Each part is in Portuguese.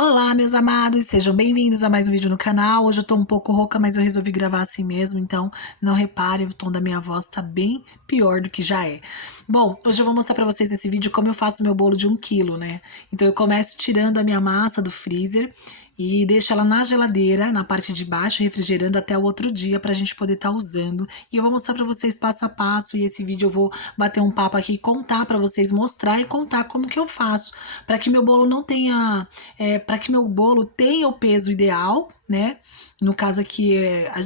Olá, meus amados, sejam bem-vindos a mais um vídeo no canal. Hoje eu tô um pouco rouca, mas eu resolvi gravar assim mesmo, então não repare, o tom da minha voz tá bem pior do que já é. Bom, hoje eu vou mostrar pra vocês nesse vídeo como eu faço meu bolo de 1 quilo, né? Então eu começo tirando a minha massa do freezer e deixo ela na geladeira, na parte de baixo, refrigerando até o outro dia pra gente poder estar usando. E eu vou mostrar pra vocês passo a passo, e esse vídeo eu vou bater um papo aqui e contar pra vocês, mostrar e contar como que eu faço, pra que meu bolo não tenha para que meu bolo tenha o peso ideal, né? No caso aqui,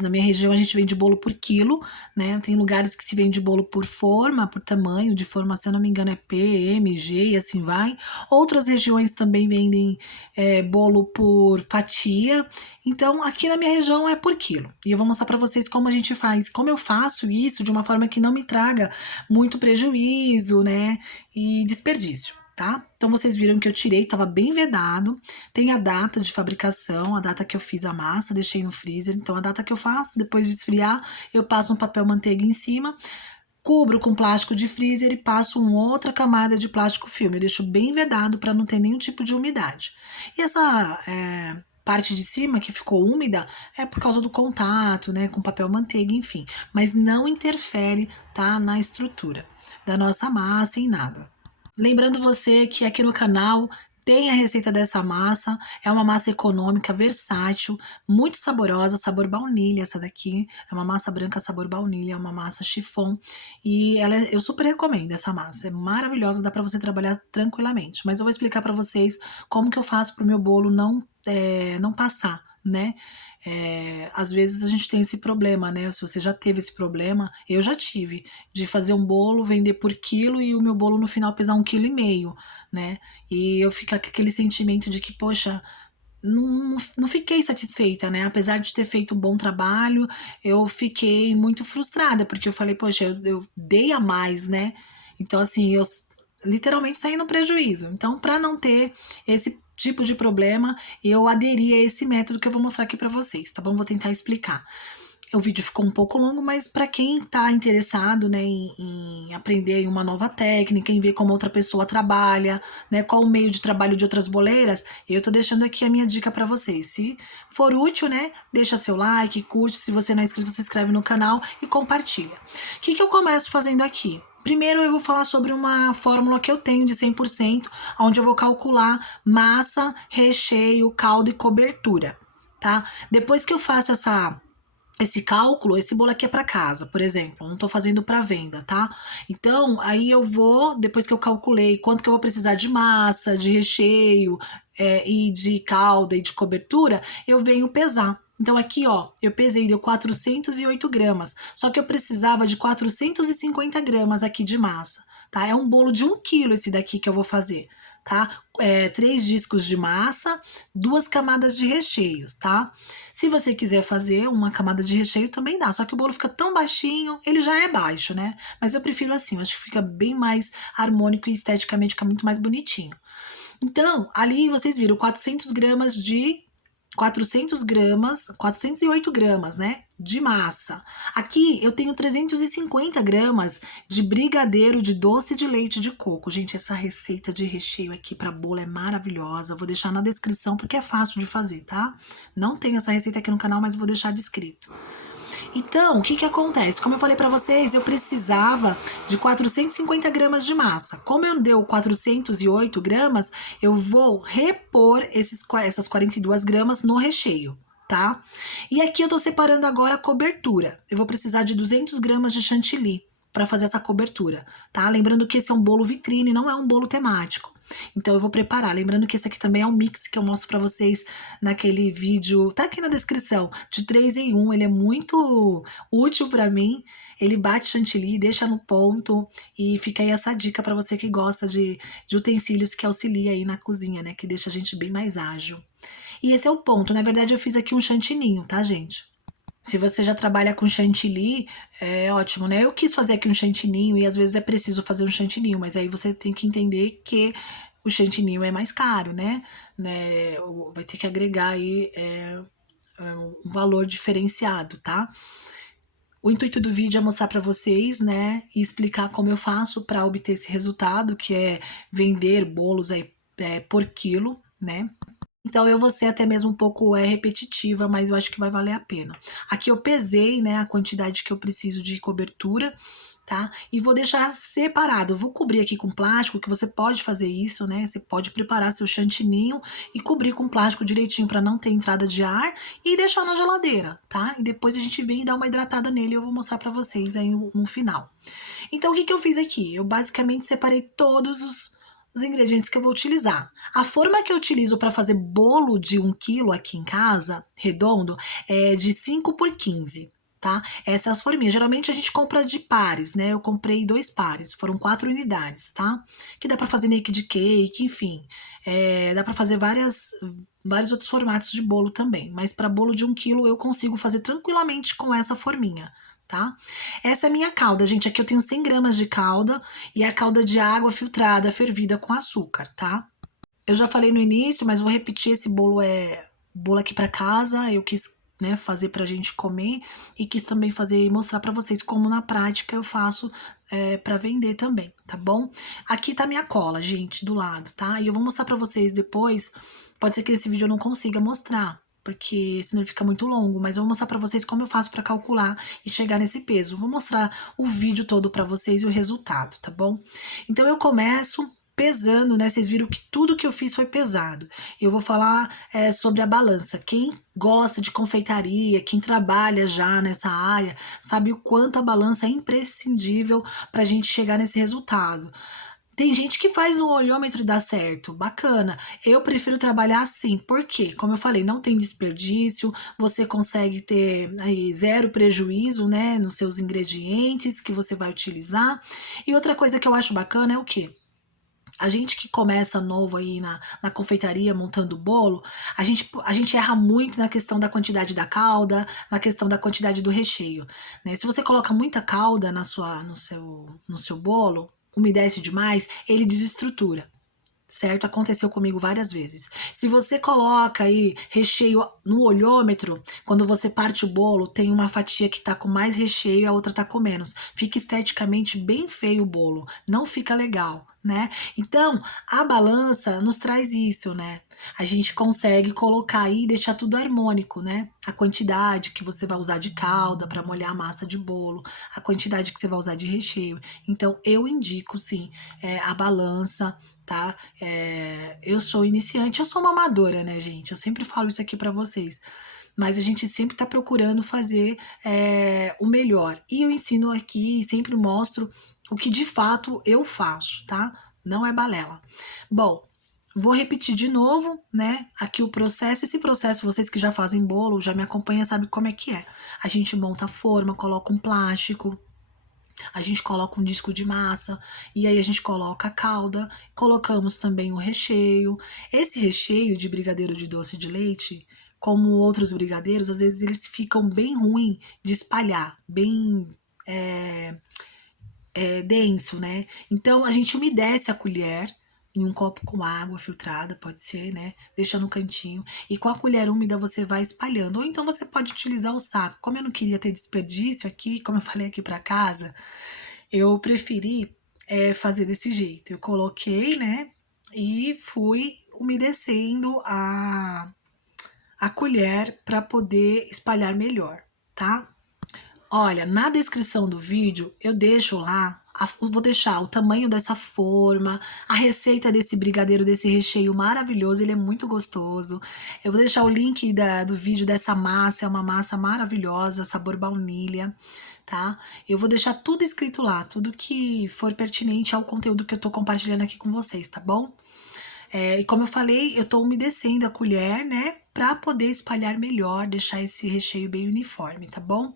na minha região, a gente vende bolo por quilo, né? Tem lugares que se vende bolo por forma, por tamanho de forma, se eu não me engano, é P, M, G e assim vai. Outras regiões também vendem bolo por fatia. Então, aqui na minha região é por quilo. E eu vou mostrar para vocês como a gente faz, como eu faço isso de uma forma que não me traga muito prejuízo, né? E desperdício. Tá? Então vocês viram que eu tirei, estava bem vedado. Tem a data de fabricação, a data que eu fiz a massa, deixei no freezer. Então a data que eu faço, depois de esfriar, eu passo um papel manteiga em cima, cubro com plástico de freezer e passo uma outra camada de plástico filme. Eu deixo bem vedado para não ter nenhum tipo de umidade. E essa parte de cima que ficou úmida é por causa do contato, né, com papel manteiga, enfim. Mas não interfere, tá, na estrutura da nossa massa em nada. Lembrando você que aqui no canal tem a receita dessa massa, é uma massa econômica, versátil, muito saborosa, sabor baunilha essa daqui, é uma massa branca sabor baunilha, é uma massa chiffon, e eu super recomendo essa massa, é maravilhosa, dá para você trabalhar tranquilamente, mas eu vou explicar para vocês como que eu faço para o meu bolo não passar, né? Às vezes a gente tem esse problema, né? Se você já teve esse problema, eu já tive, de fazer um bolo, vender por quilo e o meu bolo no final pesar 1,5 kg, né? E eu fico com aquele sentimento de que, poxa, não fiquei satisfeita, né? Apesar de ter feito um bom trabalho, eu fiquei muito frustrada, porque eu falei, poxa, eu dei a mais, né? Então, assim, eu literalmente saí no prejuízo. Então, para não ter esse tipo de problema, eu aderi a esse método que eu vou mostrar aqui para vocês, tá bom? Vou tentar explicar. O vídeo ficou um pouco longo, mas para quem está interessado, né, em aprender uma nova técnica, em ver como outra pessoa trabalha, né, qual o meio de trabalho de outras boleiras, eu tô deixando aqui a minha dica para vocês. Se for útil, né, deixa seu like, curte, se você não é inscrito, se inscreve no canal e compartilha. O que eu começo fazendo aqui? Primeiro eu vou falar sobre uma fórmula que eu tenho de 100%, onde eu vou calcular massa, recheio, caldo e cobertura, tá? Depois que eu faço esse cálculo, esse bolo aqui é para casa, por exemplo, não tô fazendo para venda, tá? Então, aí eu vou, depois que eu calculei quanto que eu vou precisar de massa, de recheio, e de calda e de cobertura, eu venho pesar. Então aqui, ó, eu pesei, deu 408 gramas, só que eu precisava de 450 gramas aqui de massa, tá? É um bolo de 1 kg esse daqui que eu vou fazer, tá? 3 discos de massa, 2 camadas de recheios, tá? Se você quiser fazer uma camada de recheio também dá, só que o bolo fica tão baixinho, ele já é baixo, né? Mas eu prefiro assim, eu acho que fica bem mais harmônico e esteticamente fica muito mais bonitinho. Então, ali vocês viram 408 gramas, né, de massa. Aqui eu tenho 350 gramas de brigadeiro de doce de leite de coco. Gente, essa receita de recheio aqui para bolo é maravilhosa. Eu vou deixar na descrição porque é fácil de fazer, tá? Não tenho essa receita aqui no canal, mas vou deixar descrito. Então, o que acontece? Como eu falei para vocês, eu precisava de 450 gramas de massa. Como eu deu 408 gramas, eu vou repor essas 42 gramas no recheio, tá? E aqui eu tô separando agora a cobertura. Eu vou precisar de 200 gramas de chantilly para fazer essa cobertura, tá? Lembrando que esse é um bolo vitrine, não é um bolo temático. Então eu vou preparar, lembrando que esse aqui também é um mix que eu mostro pra vocês naquele vídeo, tá aqui na descrição, de 3 em 1, ele é muito útil pra mim, ele bate chantilly, deixa no ponto, e fica aí essa dica pra você que gosta de utensílios que auxilia aí na cozinha, né, que deixa a gente bem mais ágil. E esse é o ponto, na verdade eu fiz aqui um chantininho, tá, gente? Se você já trabalha com chantilly, é ótimo, né? Eu quis fazer aqui um chantininho e às vezes é preciso fazer um chantininho, mas aí você tem que entender que o chantininho é mais caro, né? Vai ter que agregar aí um valor diferenciado, tá? O intuito do vídeo é mostrar para vocês, né, e explicar como eu faço para obter esse resultado, que é vender bolos aí por quilo, né? Então eu vou ser até mesmo um pouco repetitiva, mas eu acho que vai valer a pena. Aqui eu pesei, né, a quantidade que eu preciso de cobertura, tá? E vou deixar separado. Eu vou cobrir aqui com plástico, que você pode fazer isso, né? Você pode preparar seu chantininho e cobrir com plástico direitinho para não ter entrada de ar e deixar na geladeira, tá? E depois a gente vem e dá uma hidratada nele e eu vou mostrar para vocês aí no final. Então, o que eu fiz aqui? Eu basicamente separei todos os ingredientes que eu vou utilizar. A forma que eu utilizo para fazer bolo de 1 quilo aqui em casa, redondo, é de 5 por 15, tá? Essas são as forminhas. Geralmente a gente compra de pares, né? Eu comprei 2 pares, foram 4 unidades, tá? Que dá para fazer naked cake, enfim. Dá para fazer vários outros formatos de bolo também. Mas para bolo de 1 quilo eu consigo fazer tranquilamente com essa forminha, tá? Essa é a minha calda, gente. Aqui eu tenho 100 gramas de calda e a calda de água filtrada, fervida com açúcar, tá? Eu já falei no início, mas vou repetir, esse bolo é bolo aqui para casa, eu quis, né, fazer pra gente comer e quis também fazer e mostrar pra vocês como na prática eu faço para vender também, tá bom? Aqui tá minha cola, gente, do lado, tá? E eu vou mostrar pra vocês depois, pode ser que esse vídeo eu não consiga mostrar, porque senão ele fica muito longo, mas eu vou mostrar pra vocês como eu faço pra calcular e chegar nesse peso. Vou mostrar o vídeo todo pra vocês e o resultado, tá bom? Então eu começo pesando, né? Vocês viram que tudo que eu fiz foi pesado. Eu vou falar sobre a balança. Quem gosta de confeitaria, quem trabalha já nessa área, sabe o quanto a balança é imprescindível para a gente chegar nesse resultado. Tem gente que faz um olhômetro e dá certo, bacana. Eu prefiro trabalhar assim, porque, como eu falei, não tem desperdício, você consegue ter aí zero prejuízo, né, nos seus ingredientes que você vai utilizar. E outra coisa que eu acho bacana é o quê? A gente que começa novo aí na confeitaria montando bolo, a gente erra muito na questão da quantidade da calda, na questão da quantidade do recheio, né? Se você coloca muita calda no seu bolo, umedece demais, ele desestrutura, certo? Aconteceu comigo várias vezes. Se você coloca aí recheio no olhômetro, quando você parte o bolo, tem uma fatia que tá com mais recheio e a outra tá com menos. Fica esteticamente bem feio o bolo, não fica legal, né? Então, a balança nos traz isso, né? A gente consegue colocar aí e deixar tudo harmônico, né? A quantidade que você vai usar de calda para molhar a massa de bolo, a quantidade que você vai usar de recheio. Então, eu indico, sim, a balança, tá? Eu sou iniciante, eu sou uma amadora, né, gente? Eu sempre falo isso aqui pra vocês. Mas a gente sempre tá procurando fazer o melhor. E eu ensino aqui e sempre mostro o que de fato eu faço, tá? Não é balela. Bom, vou repetir de novo, né? Aqui o processo. Esse processo, vocês que já fazem bolo, já me acompanham, sabem como é que é. A gente monta a forma, coloca um plástico, a gente coloca um disco de massa e aí a gente coloca a calda, colocamos também o recheio. Esse recheio de brigadeiro de doce de leite, como outros brigadeiros, às vezes eles ficam bem ruim de espalhar, bem denso, né? Então a gente umedece a colher em um copo com água filtrada, pode ser, né? Deixa no cantinho. E com a colher úmida você vai espalhando. Ou então você pode utilizar o saco. Como eu não queria ter desperdício aqui, como eu falei aqui para casa, eu preferi fazer desse jeito. Eu coloquei, né? E fui umedecendo a colher para poder espalhar melhor, tá? Olha, na descrição do vídeo eu deixo lá, vou deixar o tamanho dessa forma, a receita desse brigadeiro, desse recheio maravilhoso, ele é muito gostoso. Eu vou deixar o link do vídeo dessa massa, é uma massa maravilhosa, sabor baunilha, tá? Eu vou deixar tudo escrito lá, tudo que for pertinente ao conteúdo que eu tô compartilhando aqui com vocês, tá bom? E como eu falei, eu tô umedecendo a colher, né? Pra poder espalhar melhor, deixar esse recheio bem uniforme, tá bom?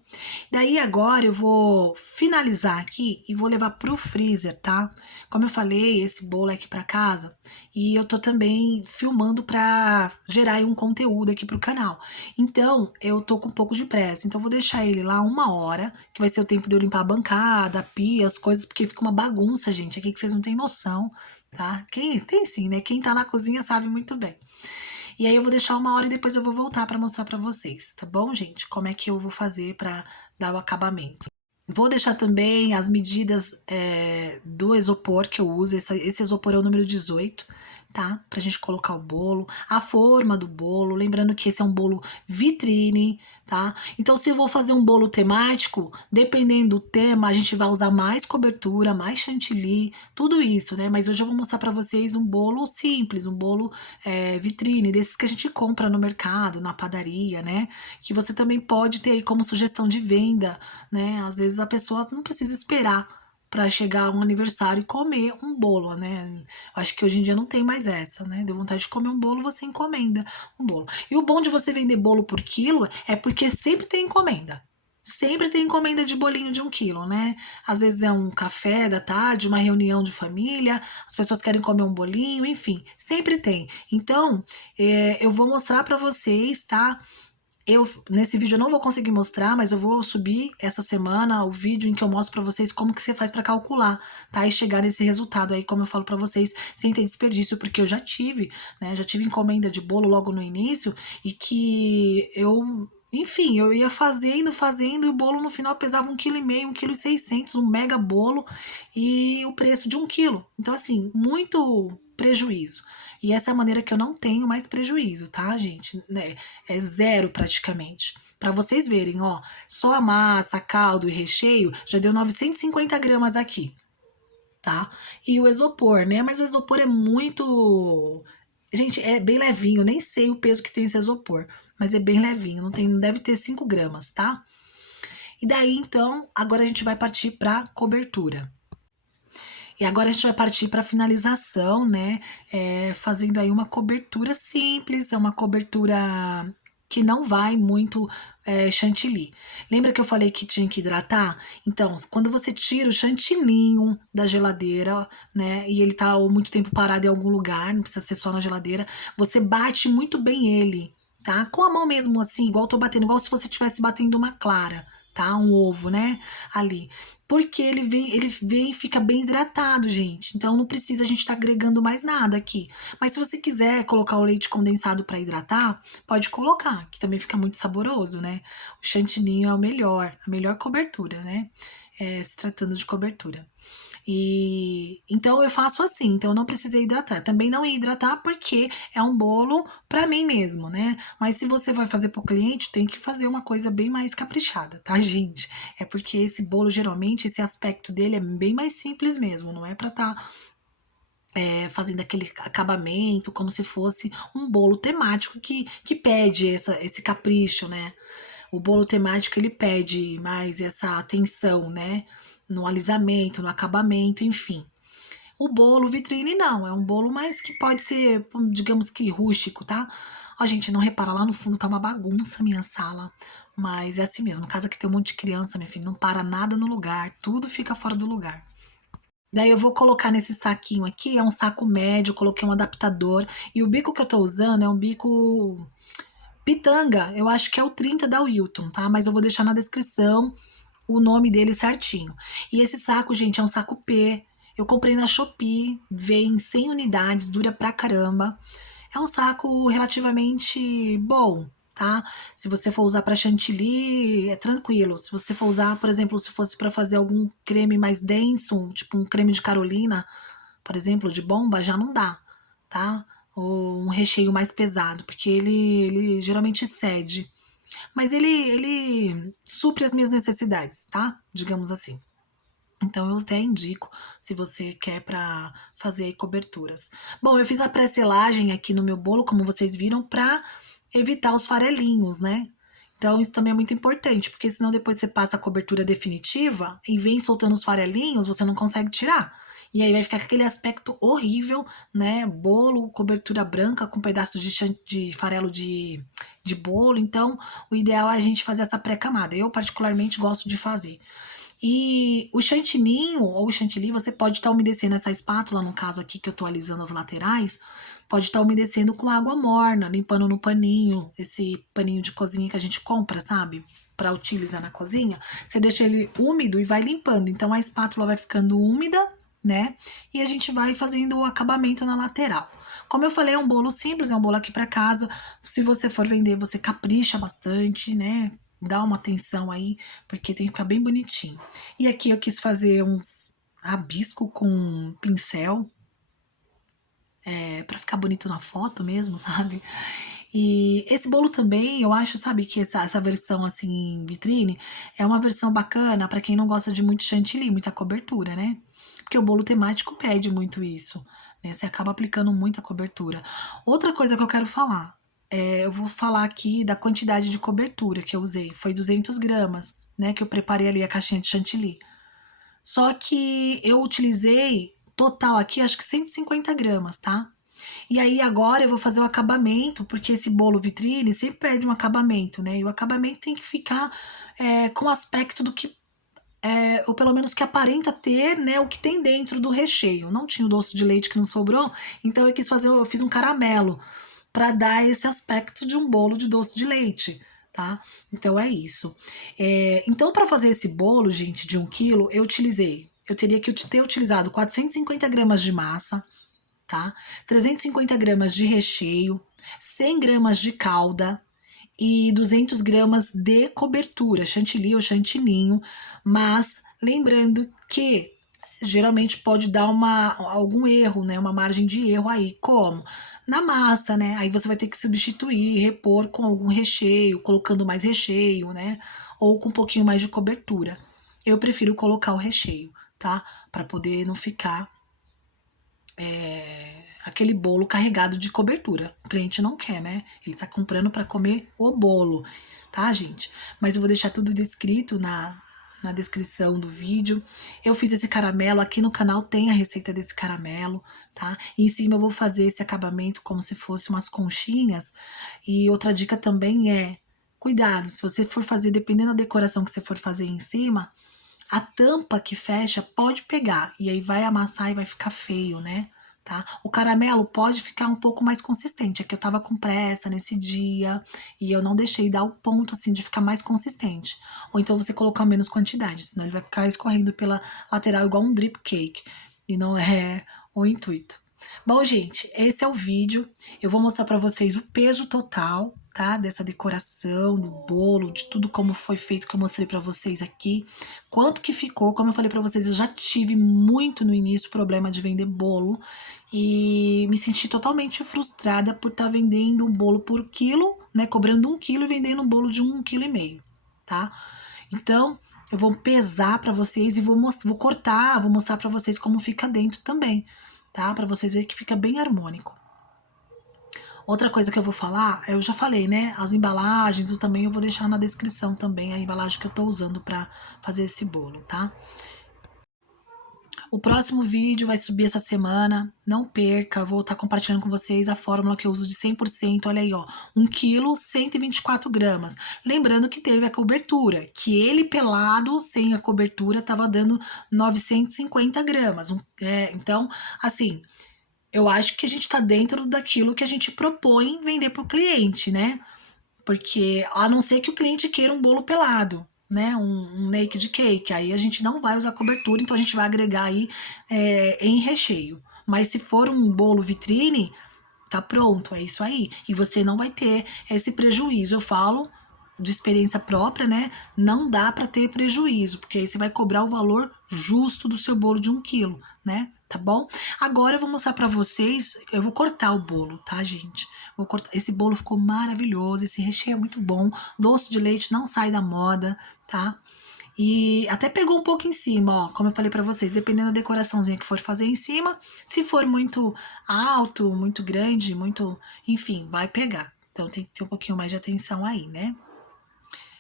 Daí agora eu vou finalizar aqui e vou levar pro freezer, tá? Como eu falei, esse bolo é aqui pra casa e eu tô também filmando pra gerar aí um conteúdo aqui pro canal. Então, eu tô com um pouco de pressa, então eu vou deixar ele lá 1 hora, que vai ser o tempo de eu limpar a bancada, a pia, as coisas, porque fica uma bagunça, gente, aqui que vocês não têm noção, tá? Quem tem sim, né? Quem tá na cozinha sabe muito bem. E aí eu vou deixar 1 hora e depois eu vou voltar para mostrar para vocês, tá bom, gente? Como é que eu vou fazer para dar o acabamento. Vou deixar também as medidas do isopor que eu uso. Esse isopor é o número 18, tá? Pra gente colocar o bolo, a forma do bolo, lembrando que esse é um bolo vitrine, tá? Então, se eu vou fazer um bolo temático, dependendo do tema, a gente vai usar mais cobertura, mais chantilly, tudo isso, né? Mas hoje eu vou mostrar pra vocês um bolo simples, um bolo vitrine, desses que a gente compra no mercado, na padaria, né? Que você também pode ter aí como sugestão de venda, né? Às vezes a pessoa não precisa esperar para chegar um aniversário e comer um bolo, né? Acho que hoje em dia não tem mais essa, né? Deu vontade de comer um bolo, você encomenda um bolo. E o bom de você vender bolo por quilo é porque sempre tem encomenda. Sempre tem encomenda de bolinho de 1 quilo, né? Às vezes é um café da tarde, uma reunião de família, as pessoas querem comer um bolinho, enfim, sempre tem. Então, eu vou mostrar para vocês, tá? Nesse vídeo eu não vou conseguir mostrar, mas eu vou subir essa semana o vídeo em que eu mostro pra vocês como que você faz pra calcular, tá? E chegar nesse resultado aí, como eu falo pra vocês, sem ter desperdício, porque eu já tive, né? Já tive encomenda de bolo logo no início e que enfim, eu ia fazendo e o bolo no final pesava 1,5 kg, 1,6 kg, um mega bolo e o preço de 1 quilo. Então, assim, muito prejuízo. E essa é a maneira que eu não tenho mais prejuízo, tá, gente? Né? É zero praticamente. Para vocês verem, ó, só a massa, caldo e recheio já deu 950 gramas aqui, tá? E o isopor, né? Mas o isopor é muito. Gente, é bem levinho, nem sei o peso que tem esse isopor, mas é bem levinho, não deve ter 5 gramas, tá? E daí, então, agora a gente vai partir para cobertura. E agora a gente vai partir para finalização, né? Fazendo aí uma cobertura simples, é uma cobertura que não vai muito chantilly. Lembra que eu falei que tinha que hidratar? Então, quando você tira o chantininho da geladeira, né? E ele tá muito tempo parado em algum lugar, não precisa ser só na geladeira, você bate muito bem ele, tá? Com a mão mesmo, assim, igual eu tô batendo, igual se você estivesse batendo uma clara, tá? Um ovo, né? Ali. Porque ele vem e fica bem hidratado, gente. Então não precisa a gente estar agregando mais nada aqui. Mas se você quiser colocar o leite condensado para hidratar, pode colocar, que também fica muito saboroso, né? O chantininho é a melhor cobertura, né? Se tratando de cobertura. E então eu faço assim, então eu não precisei hidratar. Também não ia hidratar porque é um bolo para mim mesmo, né? Mas se você vai fazer para o cliente, tem que fazer uma coisa bem mais caprichada, tá, gente? É porque esse bolo geralmente esse aspecto dele é bem mais simples mesmo, não é para estar fazendo aquele acabamento como se fosse um bolo temático que pede esse capricho, né? O bolo temático ele pede mais essa atenção, né? No alisamento, no acabamento, enfim. O bolo vitrine não, é um bolo mais que pode ser, digamos que rústico, tá? Ó, gente, não repara, lá no fundo tá uma bagunça a minha sala. Mas é assim mesmo, casa que tem um monte de criança, minha filha, não para nada no lugar, tudo fica fora do lugar. Daí eu vou colocar nesse saquinho aqui, é um saco médio, coloquei um adaptador. E o bico que eu tô usando é um bico pitanga, eu acho que é o 30 da Wilton, tá? Mas eu vou deixar na descrição o nome dele certinho. E esse saco, gente, é um saco P. Eu comprei na Shopee, vem 100 unidades, dura pra caramba. É um saco relativamente bom, tá? Se você for usar para chantilly, é tranquilo. Se você for usar, por exemplo, se fosse para fazer algum creme mais denso, tipo um creme de Carolina, por exemplo, de bomba, já não dá, tá? Ou um recheio mais pesado, porque ele geralmente cede. Mas ele supre as minhas necessidades, tá? Digamos assim. Então eu até indico se você quer para fazer coberturas. Bom, eu fiz a pré-selagem aqui no meu bolo, como vocês viram, para evitar os farelinhos, né? Então isso também é muito importante, porque senão depois você passa a cobertura definitiva e vem soltando os farelinhos, você não consegue tirar. E aí vai ficar aquele aspecto horrível, né? Bolo, cobertura branca com pedaços de farelo de bolo. Então, o ideal é a gente fazer essa pré-camada. Eu, particularmente, gosto de fazer. E o chantininho ou o chantilly, você pode estar umedecendo essa espátula, no caso aqui que eu tô alisando as laterais, pode estar umedecendo com água morna, limpando no paninho, esse paninho de cozinha que a gente compra, sabe? Para utilizar na cozinha. Você deixa ele úmido e vai limpando. Então a espátula vai ficando úmida, né? E a gente vai fazendo o acabamento na lateral. Como eu falei, é um bolo simples, é um bolo aqui para casa. Se você for vender, você capricha bastante, né? Dá uma atenção aí, porque tem que ficar bem bonitinho. E aqui eu quis fazer uns rabisco com pincel. Pra ficar bonito na foto mesmo, sabe? E esse bolo também, eu acho, sabe, que essa versão assim em vitrine é uma versão bacana pra quem não gosta de muito chantilly, muita cobertura, né? Porque o bolo temático pede muito isso, né? Você acaba aplicando muita cobertura. Outra coisa que eu quero falar, eu vou falar aqui da quantidade de cobertura que eu usei. Foi 200 gramas, né? Que eu preparei ali a caixinha de chantilly. Só que eu utilizei total aqui, acho que 150 gramas, tá? E aí agora eu vou fazer o acabamento, porque esse bolo vitrine sempre pede um acabamento, né? E o acabamento tem que ficar com o aspecto do que, ou pelo menos que aparenta ter, né? O que tem dentro do recheio. Não tinha o doce de leite que não sobrou, então eu fiz um caramelo para dar esse aspecto de um bolo de doce de leite, tá? Então é isso. Então, para fazer esse bolo, gente, de 1 quilo, eu teria que ter utilizado 450 gramas de massa, tá? 350 gramas de recheio, 100 gramas de calda e 200 gramas de cobertura, chantilly ou chantininho, mas lembrando que geralmente pode dar algum erro, né? Uma margem de erro aí, como? Na massa, né? Aí você vai ter que substituir, repor com algum recheio, colocando mais recheio, né? Ou com um pouquinho mais de cobertura. Eu prefiro colocar o recheio, tá? Para poder não ficar aquele bolo carregado de cobertura. O cliente não quer, né? Ele tá comprando para comer o bolo, tá, gente? Mas eu vou deixar tudo descrito na descrição do vídeo. Eu fiz esse caramelo, aqui no canal tem a receita desse caramelo, tá? E em cima eu vou fazer esse acabamento como se fosse umas conchinhas. E outra dica também é, cuidado, se você for fazer, dependendo da decoração que você for fazer em cima, a tampa que fecha pode pegar, e aí vai amassar e vai ficar feio, né? Tá? O caramelo pode ficar um pouco mais consistente, é que eu tava com pressa nesse dia e eu não deixei dar o ponto assim de ficar mais consistente. Ou então você colocar menos quantidade, senão ele vai ficar escorrendo pela lateral igual um drip cake, e não é o intuito. Bom, gente, esse é o vídeo. Eu vou mostrar para vocês o peso total, tá? Dessa decoração, do bolo, de tudo como foi feito que eu mostrei para vocês aqui. Quanto que ficou, como eu falei para vocês, eu já tive muito no início problema de vender bolo e me senti totalmente frustrada por estar vendendo um bolo por quilo, né? Cobrando 1 quilo e vendendo um bolo de 1,5 qug, tá? Então, eu vou pesar para vocês e vou cortar, vou mostrar para vocês como fica dentro também, tá? Para vocês verem que fica bem harmônico. Outra coisa que eu vou falar, eu já falei, né? As embalagens, eu também vou deixar na descrição também a embalagem que eu tô usando para fazer esse bolo, tá? O próximo vídeo vai subir essa semana, não perca, vou estar compartilhando com vocês a fórmula que eu uso de 100%, olha aí, ó, 1 quilo, 124 gramas. Lembrando que teve a cobertura, que ele pelado, sem a cobertura, tava dando 950 gramas. Então, assim, eu acho que a gente tá dentro daquilo que a gente propõe vender pro cliente, né? Porque, a não ser que o cliente queira um bolo pelado, né? Um naked cake. Aí a gente não vai usar cobertura, então a gente vai agregar aí em recheio. Mas se for um bolo vitrine, tá pronto, é isso aí. E você não vai ter esse prejuízo. Eu falo de experiência própria, né? Não dá para ter prejuízo, porque aí você vai cobrar o valor justo do seu bolo de 1 quilo, né? Tá bom? Agora eu vou mostrar para vocês, eu vou cortar o bolo, tá, gente? Vou cortar. Esse bolo ficou maravilhoso, esse recheio é muito bom, doce de leite não sai da moda, tá? E até pegou um pouco em cima, ó, como eu falei pra vocês, dependendo da decoraçãozinha que for fazer em cima, se for muito alto, muito grande, muito, enfim, vai pegar. Então tem que ter um pouquinho mais de atenção aí, né?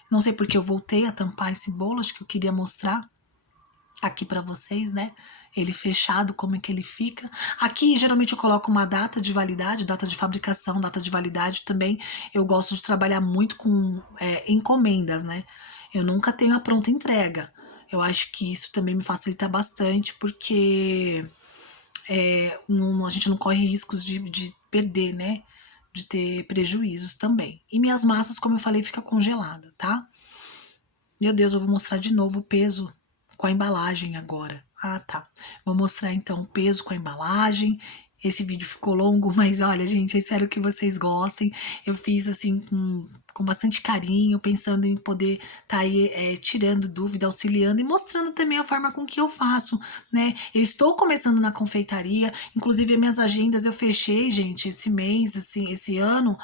Não sei porque eu voltei a tampar esse bolo, acho que eu queria mostrar aqui pra vocês, né? Ele fechado, como é que ele fica. Aqui, geralmente, eu coloco uma data de validade, data de fabricação, data de validade também. Eu gosto de trabalhar muito com encomendas, né? Eu nunca tenho a pronta entrega. Eu acho que isso também me facilita bastante, porque a gente não corre riscos de perder, né? De ter prejuízos também. E minhas massas, como eu falei, fica congelada, tá? Meu Deus, eu vou mostrar de novo o peso com a embalagem agora. Ah, tá. Vou mostrar então o peso com a embalagem Esse vídeo ficou longo, mas olha, gente, eu espero que vocês gostem. Eu fiz assim com bastante carinho, pensando em poder estar aí tirando dúvida, auxiliando e mostrando também a forma com que eu faço, né? Eu estou começando na confeitaria, inclusive as minhas agendas eu fechei, gente, esse mês, assim, esse ano,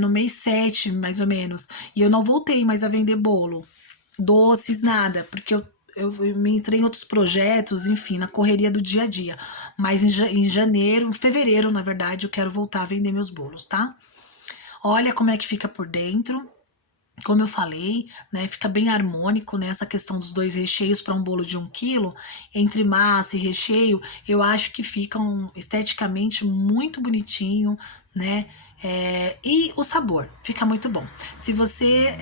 no mês 7, mais ou menos. E eu não voltei mais a vender bolo, doces, nada, porque eu me entrei em outros projetos, enfim, na correria do dia a dia. Mas em janeiro, fevereiro, na verdade, eu quero voltar a vender meus bolos, tá? Olha como é que fica por dentro. Como eu falei, né, fica bem harmônico, né, essa questão dos dois recheios para um bolo de 1 quilo, entre massa e recheio, eu acho que ficam esteticamente muito bonitinho, né, e o sabor fica muito bom. Se você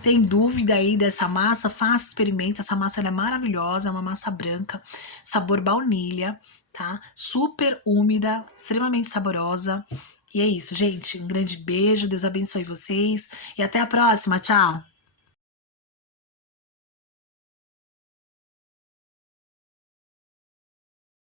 tem dúvida aí dessa massa, faça, experimenta. Essa massa ela é maravilhosa, é uma massa branca, sabor baunilha, tá? Super úmida, extremamente saborosa. E é isso, gente. Um grande beijo, Deus abençoe vocês e até a próxima. Tchau!